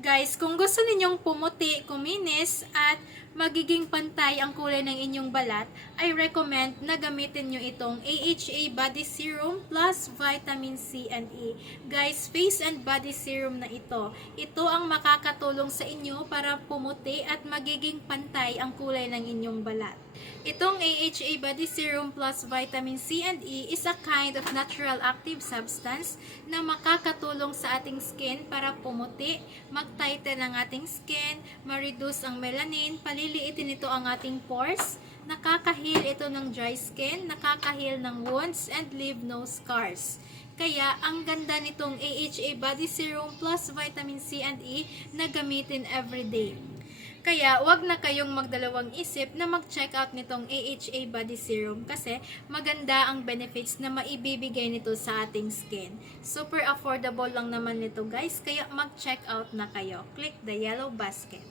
Guys, kung gusto ninyong pumuti, kuminis, at magiging pantay ang kulay ng inyong balat, I recommend na gamitin nyo itong AHA Body Serum plus Vitamin C and E. Guys, face and body serum na ito. Ito ang makakatulong sa inyo para pumuti at magiging pantay ang kulay ng inyong balat. Itong AHA Body Serum plus Vitamin C and E is a kind of natural active substance na makakatulong sa ating skin para pumuti, mag-tighten ang ating skin, ma-reduce ang melanin, paliliitin ito ang ating pores, nakaka-heal ito ng dry skin, nakaka-heal ng wounds, and leave no scars. Kaya, ang ganda nitong AHA Body Serum plus Vitamin C and E na gamitin everyday. Kaya, wag na kayong magdalawang isip na mag-check out nitong AHA Body Serum kasi maganda ang benefits na maibibigay nito sa ating skin. Super affordable lang naman nito guys, kaya mag-check out na kayo. Click the yellow basket.